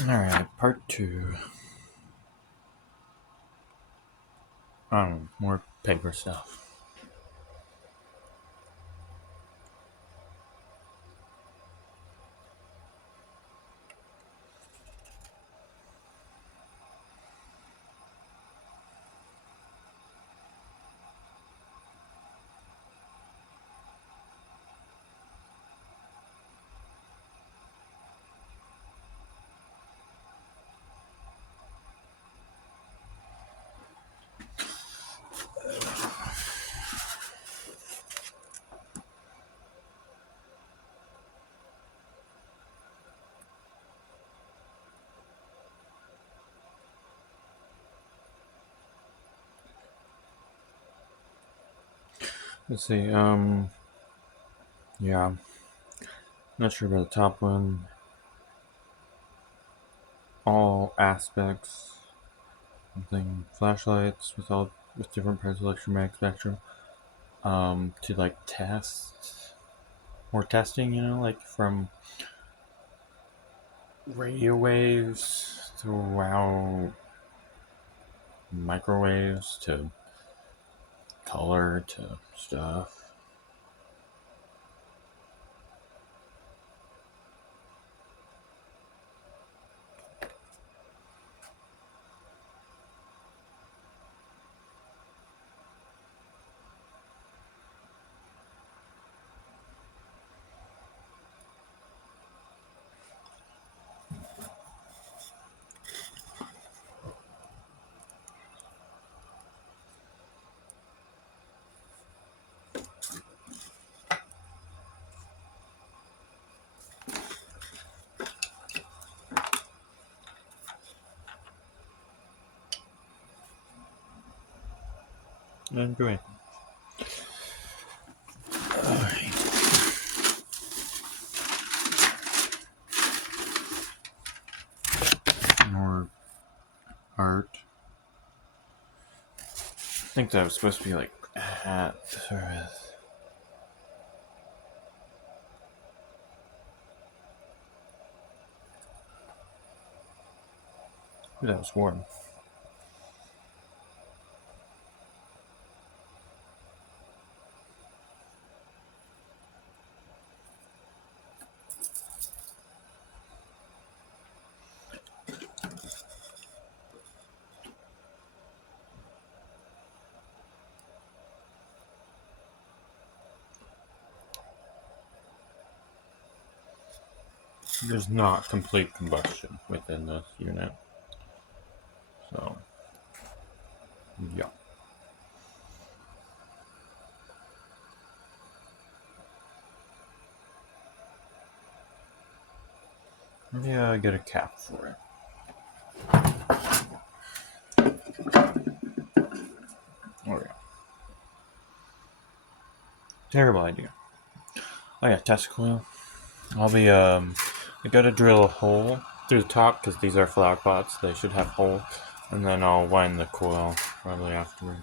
Alright, part two. More paper stuff. Let's see, yeah. Not sure about the top one. All aspects. Something flashlights with different parts of electromagnetic spectrum. To like test more testing, like from radio waves throughout microwaves to color to stuff. And go ahead. More art. I think that was supposed to be like hats or that was warm. There's not complete combustion within this unit. So, yeah. Yeah, I get a cap for it. Oh, yeah. Terrible idea. Oh, yeah, test coil. I gotta drill a hole through the top because these are flower pots. They should have holes. And then I'll wind the coil probably afterwards.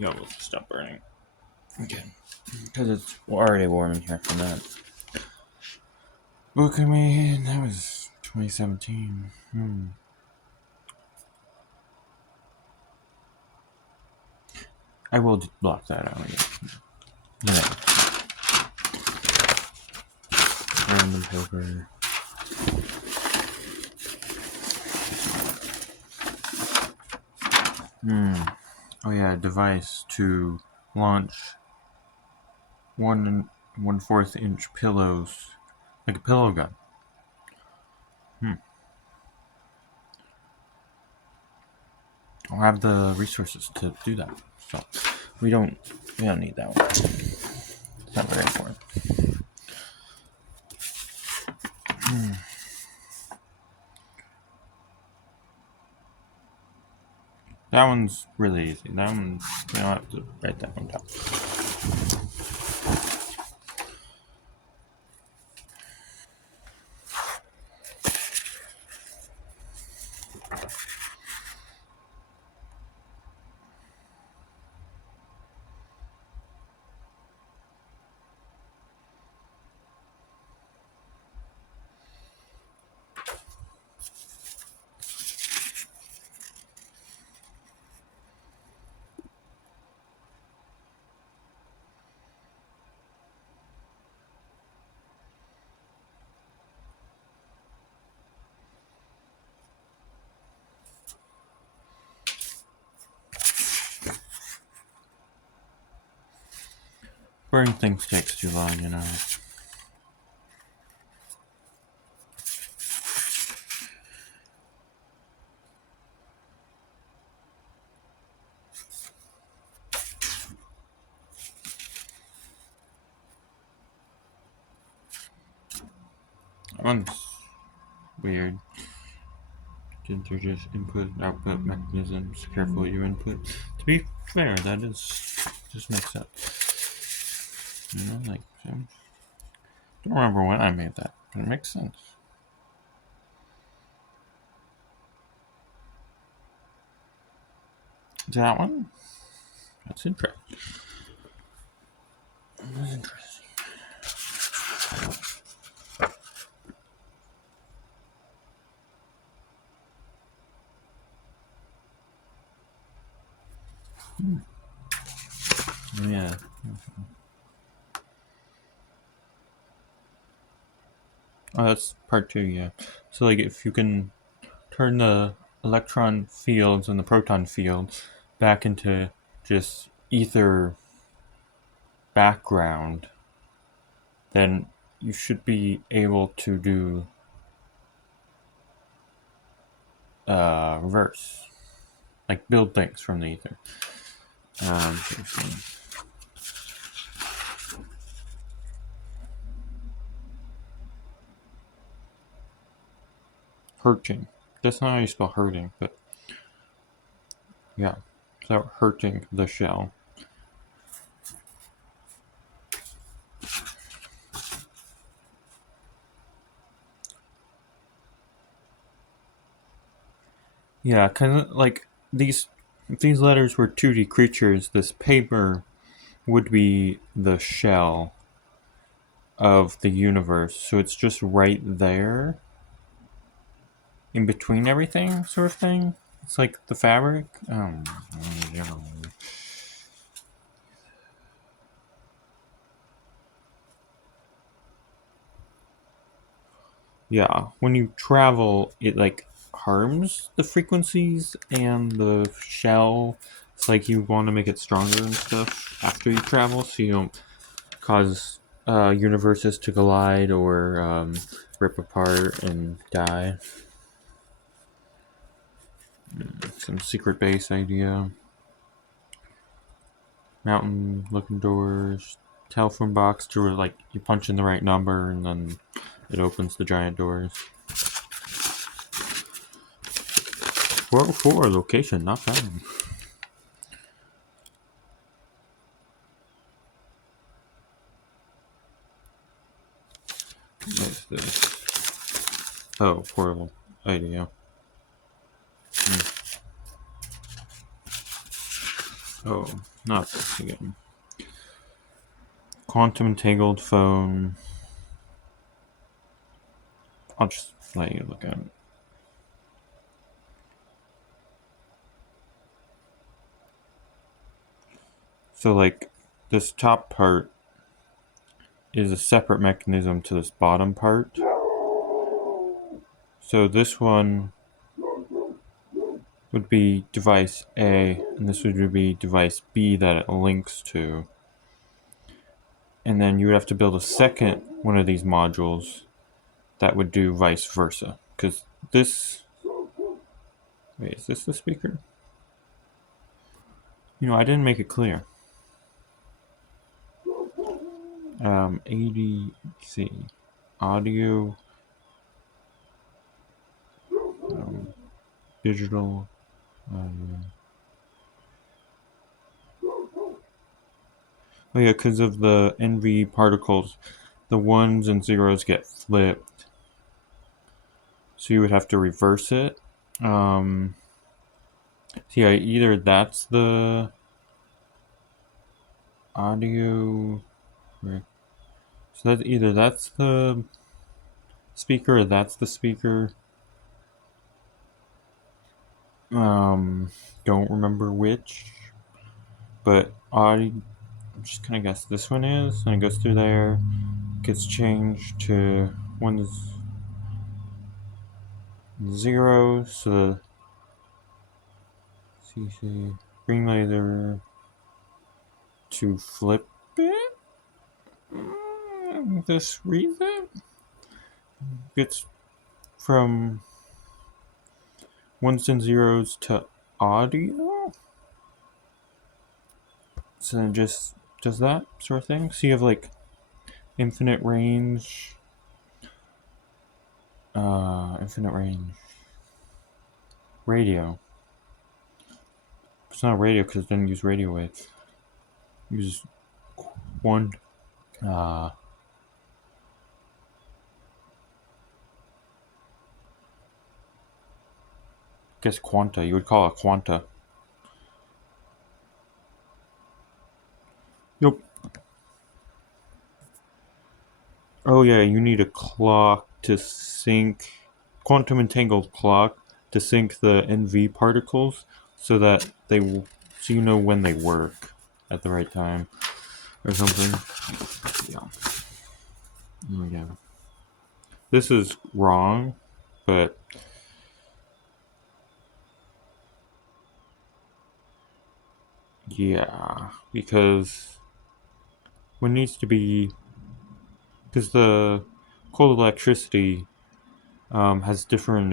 Yeah, we'll stop burning. Okay. Because it's already warm in here from that. Look at me, that was 2017. I will block that out again. Yeah. Random paper. Oh yeah, device to launch 1 1/4 inch pillows, like a pillow gun. I'll have the resources to do that. So we don't need that one. It's not very important. That one's really easy. That one, we don't have to write that one down. Burning things takes too long, you know. That one's weird. Kids are just input output mechanisms. Careful what you input. To be fair, that just makes sense. You know, like don't remember when I made that, but it makes sense. That one? That's interesting. That's interesting. Yeah. Oh, that's part 2, yeah. So, like, if you can turn the electron fields and the proton field back into just ether background, then you should be able to do reverse. Like, build things from the ether. Hurting. That's not how you spell hurting, but yeah. So hurting the shell. Yeah, kind of like these. If these letters were 2D creatures, this paper would be the shell of the universe. So it's just right there, in between everything, sort of thing. It's like the fabric. Yeah, when you travel, it like harms the frequencies and the shell. It's like you want to make it stronger and stuff after you travel, so you don't cause universes to collide or rip apart and die. Some secret base idea. Mountain looking doors. Telephone box to where, like, you punch in the right number and then it opens the giant doors. 404 location, not bad. What's this? Oh, portable idea. Oh, not this again. Quantum entangled phone. I'll just let you look at it. So, like, this top part is a separate mechanism to this bottom part. So this one would be device A, and this would be device B that it links to. And then you would have to build a second one of these modules that would do vice versa. Because this... Wait, is this the speaker? I didn't make it clear. ADC, audio, digital, audio. Oh yeah, because of the NV particles, the ones and zeros get flipped. So you would have to reverse it. So yeah, either that's the audio. So that's the speaker or that's the speaker. Don't remember which, but I'm just gonna guess this one is, and it goes through there, gets changed to ones zero, so the CC green laser to flip it. This reason gets from ones and zeros to audio. So it just does that sort of thing. So you have like infinite range, radio. It's not radio because it doesn't use radio waves. It uses one. Guess quanta. You would call it quanta. Yep. Oh yeah, you need a clock to sync, quantum entangled clock to sync the NV particles so that so you know when they work at the right time or something. Yeah. Yeah. This is wrong, but yeah, because what needs to be, because the cold electricity has different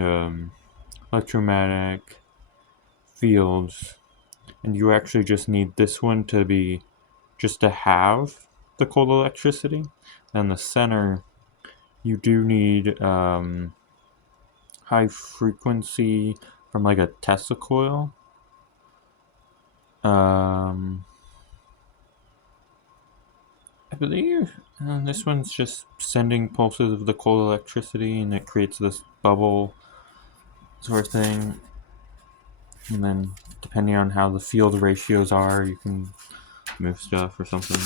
electromagnetic fields, and you actually just need this one to be just to have the cold electricity. And the center, you do need high frequency from like a Tesla coil. I believe this one's just sending pulses of the cold electricity, and it creates this bubble sort of thing. And then, depending on how the field ratios are, you can move stuff or something.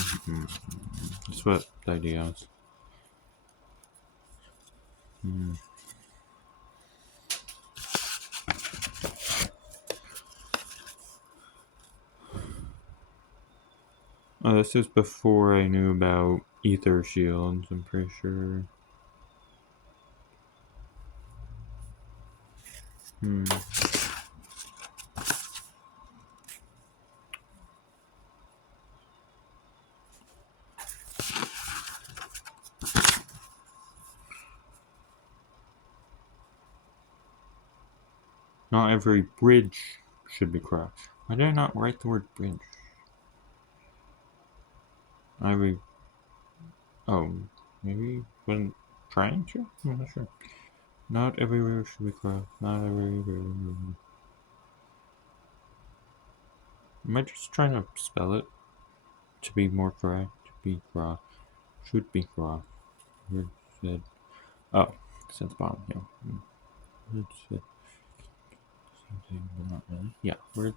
That's what the idea is. Oh, this is before I knew about ether shields, I'm pretty sure. Not every bridge should be crossed. Why did I not write the word bridge? Oh, maybe when trying to? I'm not sure. Not everywhere should be crossed. Not everywhere. Am I just trying to spell it to be more correct? Be crossed. Should be crossed. Word said. Oh, it's at the bottom. Yeah. Word said. Same thing, but not really. Yeah. Word.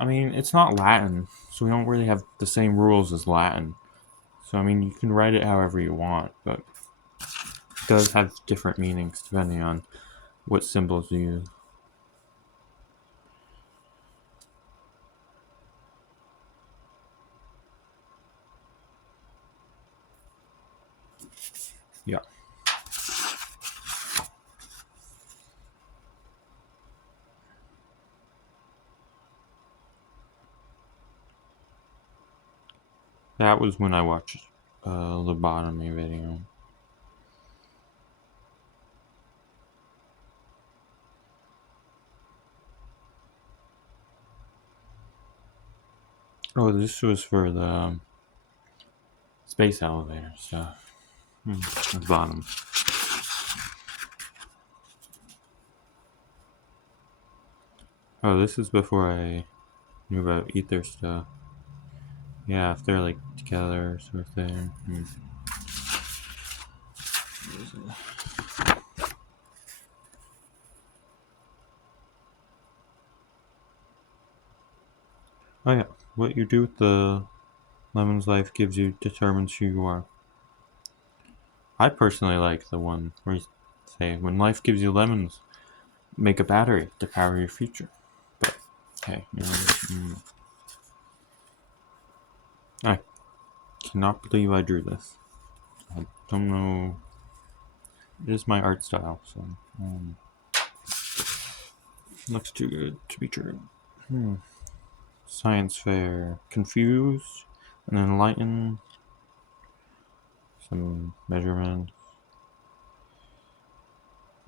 I mean, it's not Latin, so we don't really have the same rules as Latin. So I mean, you can write it however you want, but it does have different meanings depending on what symbols you use. Yeah. That was when I watched lobotomy video. Oh, this was for the space elevator stuff. At the bottom. Oh, this is before I knew about ether stuff. Yeah, if they're like together, sort of thing. Oh yeah, what you do with the lemons life gives you determines who you are. I personally like the one where you say, when life gives you lemons, make a battery to power your future. But hey, I cannot believe I drew this. I don't know. It is my art style, so looks too good to be true. Science fair. Confused and enlightened. Some measurements.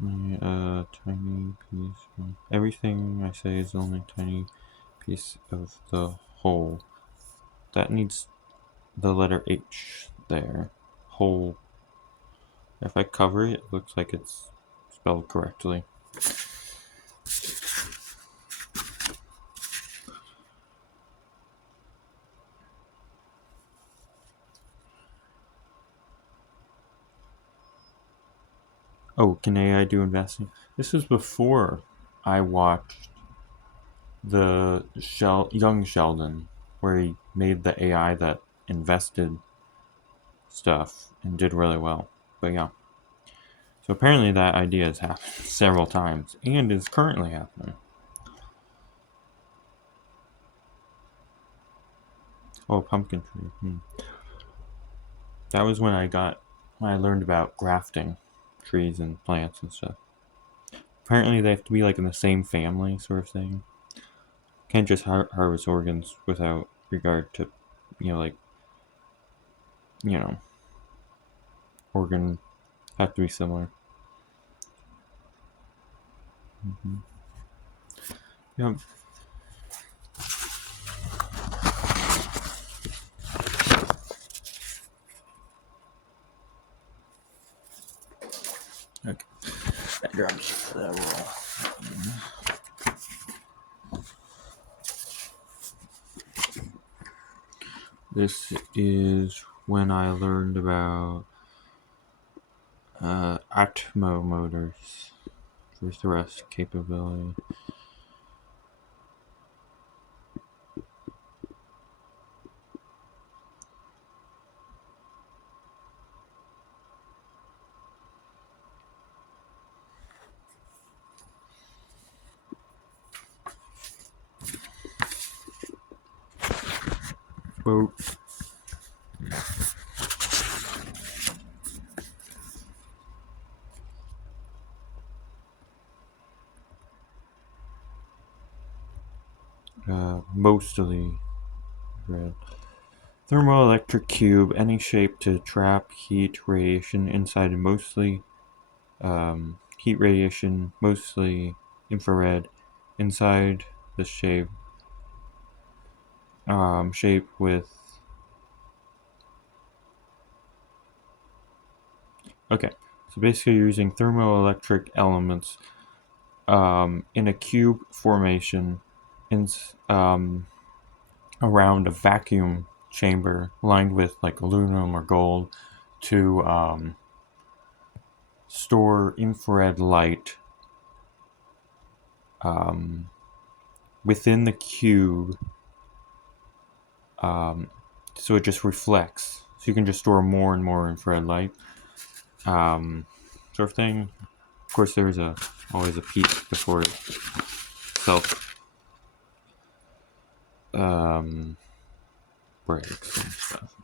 Tiny piece. Everything I say is only a tiny piece of the whole. That needs the letter H there. Whole. If I cover it, it looks like it's spelled correctly. Oh, can AI do investing? This was before I watched the Young Sheldon, where he made the AI that invested stuff and did really well. But yeah. So apparently that idea has happened several times and is currently happening. Oh, pumpkin tree. That was when I learned about grafting trees and plants and stuff. Apparently they have to be like in the same family, sort of thing. Can't just harvest organs without regard to, like, organ have to be similar. Yep. Okay. Background level. This is when I learned about Atmo motors for thrust capability. Boat. Mostly red. Thermoelectric cube, any shape to trap heat radiation inside, mostly heat radiation, mostly infrared, inside the shape with. Okay, so basically you're using thermoelectric elements in a cube formation around a vacuum chamber lined with like aluminum or gold to store infrared light within the cube, so it just reflects. So you can just store more and more infrared light, sort of thing. Of course, there's always a peak before it self breaks and stuff.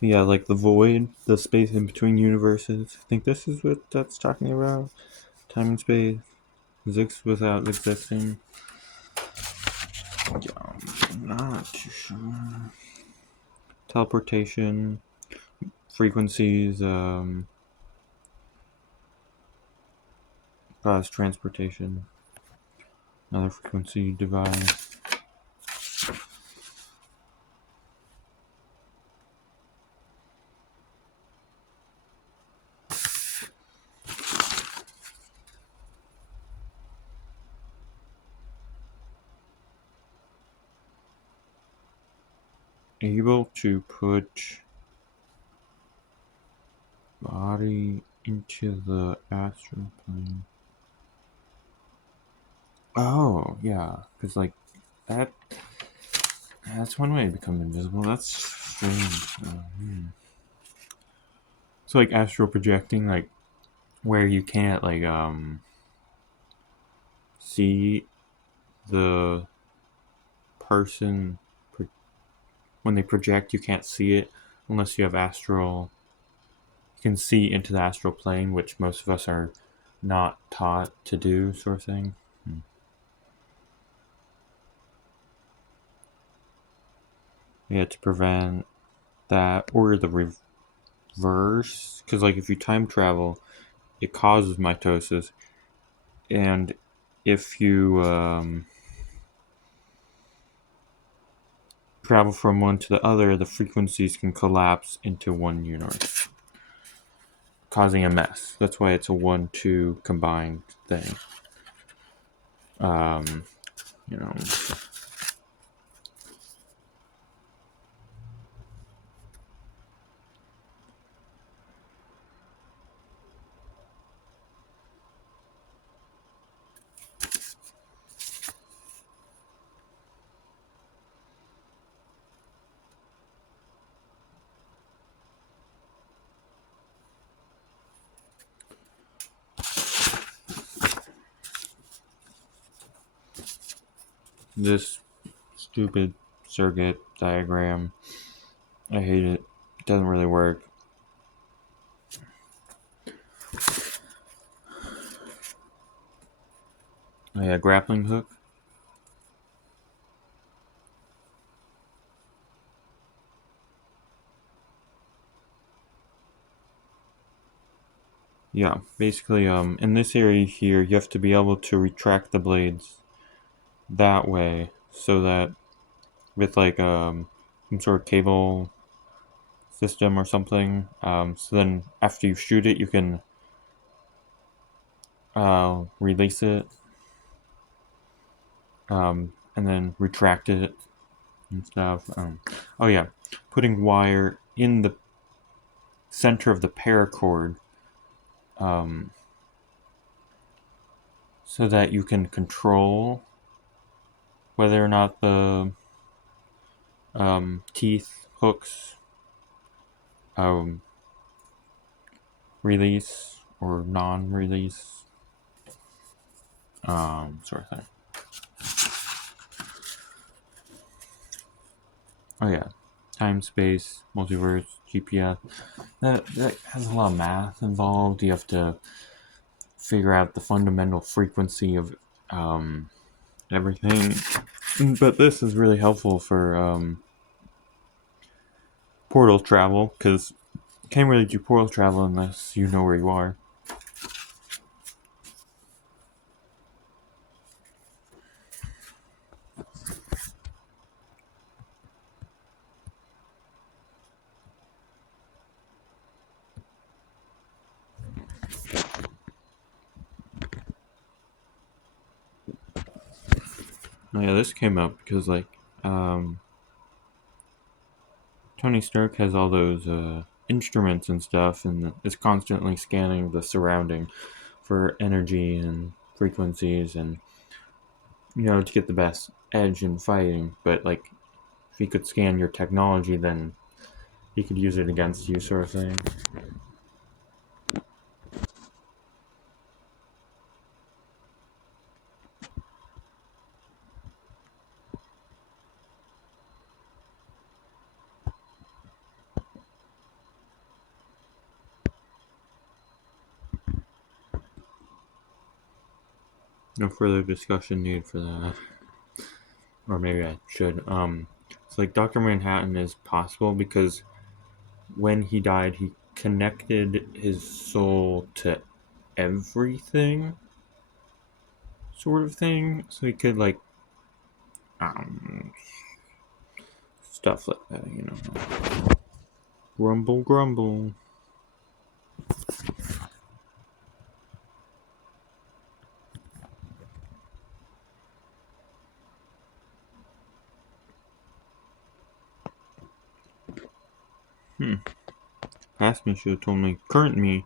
So yeah, like the void, the space in between universes. I think this is what that's talking about. Time and space exists without existing. Yeah, I'm not too sure. Teleportation, frequencies, cause transportation. Another frequency device. Able to put body into the astral plane. Oh, yeah, because like that. That's one way to become invisible. That's strange. So like astral projecting, like where you can't like see the person when they project. You can't see it unless you have astral. You can see into the astral plane, which most of us are not taught to do, sort of thing. Yeah, to prevent that or the reverse, because like if you time travel, it causes mitosis, and if you travel from one to the other, the frequencies can collapse into one universe, causing a mess. That's why it's a 1-2 combined thing. You know. This stupid circuit diagram, I hate it. It doesn't really work. Oh yeah, grappling hook. Yeah, basically, in this area here, you have to be able to retract the blades that way, so that with like some sort of cable system or something. So then after you shoot it, you can release it, and then retract it and stuff. Oh yeah, putting wire in the center of the paracord, so that you can control whether or not the teeth hooks release or non-release, sort of thing. Oh yeah, time, space, multiverse, GPS. That has a lot of math involved. You have to figure out the fundamental frequency of everything. But this is really helpful for portal travel, because you can't really do portal travel unless you know where you are. Oh yeah, this came up because like Tony Stark has all those instruments and stuff, and is constantly scanning the surrounding for energy and frequencies, and to get the best edge in fighting. But like, if he could scan your technology, then he could use it against you, sort of thing. No further discussion needed for that. Or maybe I should. It's like Dr. Manhattan is possible because when he died, he connected his soul to everything. sort of thing, so he could like stuff like that, you know. Grumble, grumble. Past me should have told me, current me,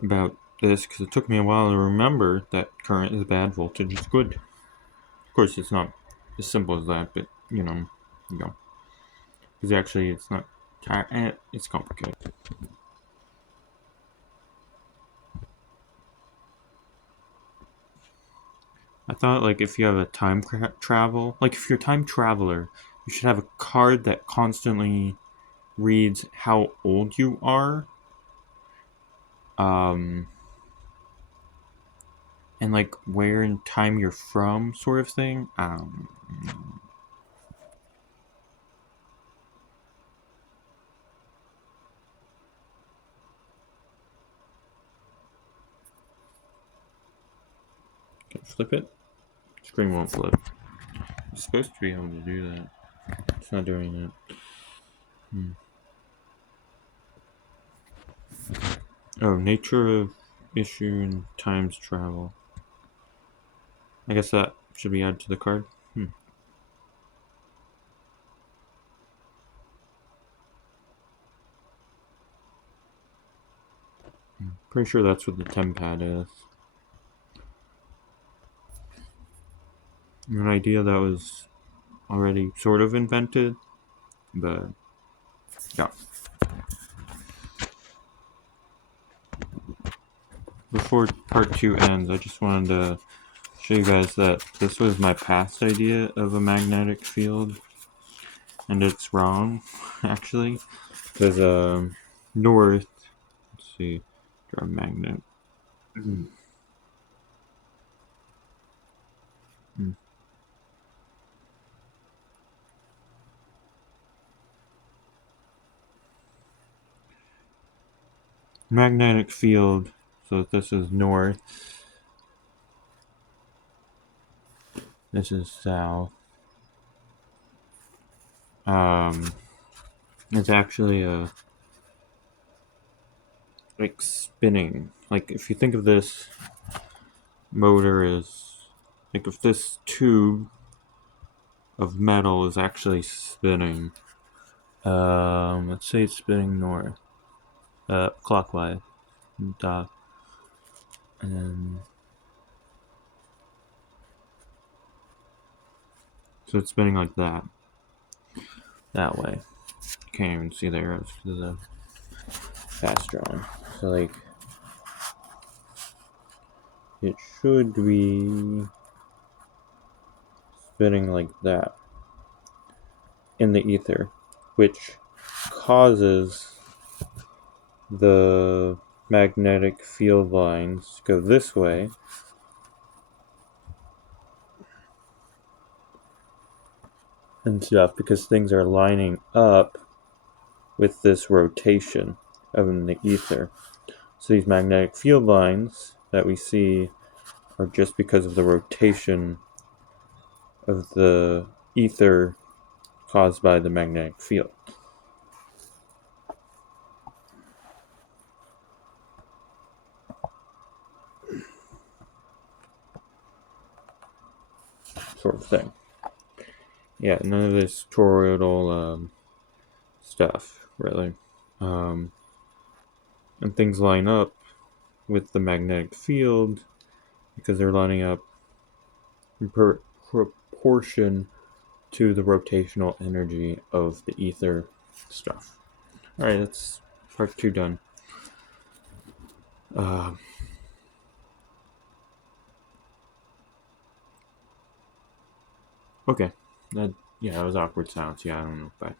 about this, because it took me a while to remember that current is bad, voltage is good. Of course, it's not as simple as that, but you know. Because actually, it's not. It's complicated. I thought, like, if you have a time travel, like, if you're a time traveler, you should have a card that constantly reads how old you are. And, like, where in time you're from, sort of thing. Can I flip it? Screen won't flip. It's supposed to be able to do that. It's not doing it. Oh, nature of issue and times travel. I guess that should be added to the card. Pretty sure that's what the tempad is. An idea that was already sort of invented, but yeah. Before part 2 ends, I just wanted to show you guys that this was my past idea of a magnetic field, and it's wrong, actually, because north, let's see, draw a magnet. Magnetic field, so this is north, this is south. It's actually like spinning. Like, if you think of this motor as, like, if this tube of metal is actually spinning, let's say it's spinning north, clockwise, and so it's spinning like that way. Can't even see the arrows because of the fast drawing. So, like, it should be spinning like that in the ether, which causes the magnetic field lines to go this way, and stuff, because things are lining up with this rotation of the ether. So these magnetic field lines that we see are just because of the rotation of the ether caused by the magnetic field. Sort of thing. Yeah, none of this toroidal stuff, really. And things line up with the magnetic field because they're lining up in proportion to the rotational energy of the ether stuff. Alright, that's part 2 done. Okay. That was awkward silence. Yeah, I don't know. Bye.